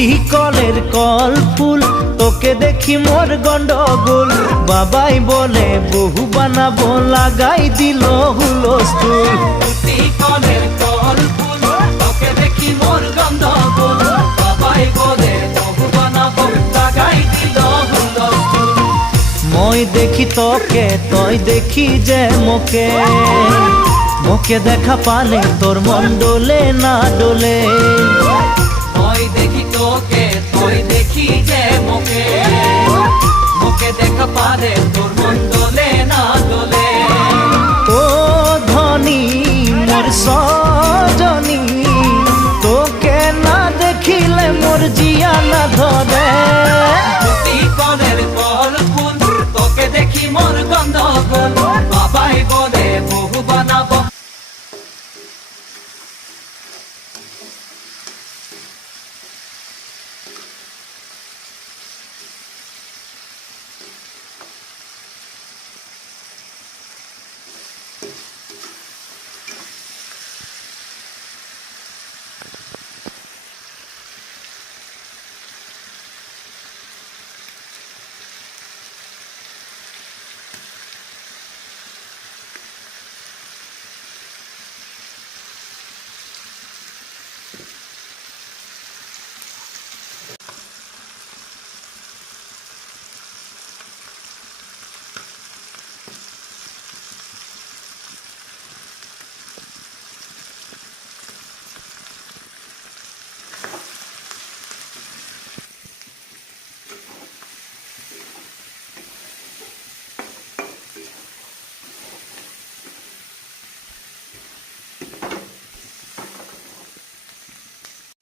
অতি কলের কল ফুল, তোকে দেখি মোর গন্ডগোল। বাবাই বলে বহু বানাবো, লাগাই দিল হুলস্থুল। অতি কলের কল ফুল, তোকে দেখি মোর গন্ডগোল। বাবাই বলে বহু বানাবো, লাগাই দিল হুলস্থুল। মই দেখি তোকে, তই দেখি যে মোকে, মোকে দেখা পালে তোর মন ডোলে না ডোলে। মই দেখি তোকে, তুই দেখি যে মোকে, মোকে দেখা পারে তোর মন দোলে না দোলে।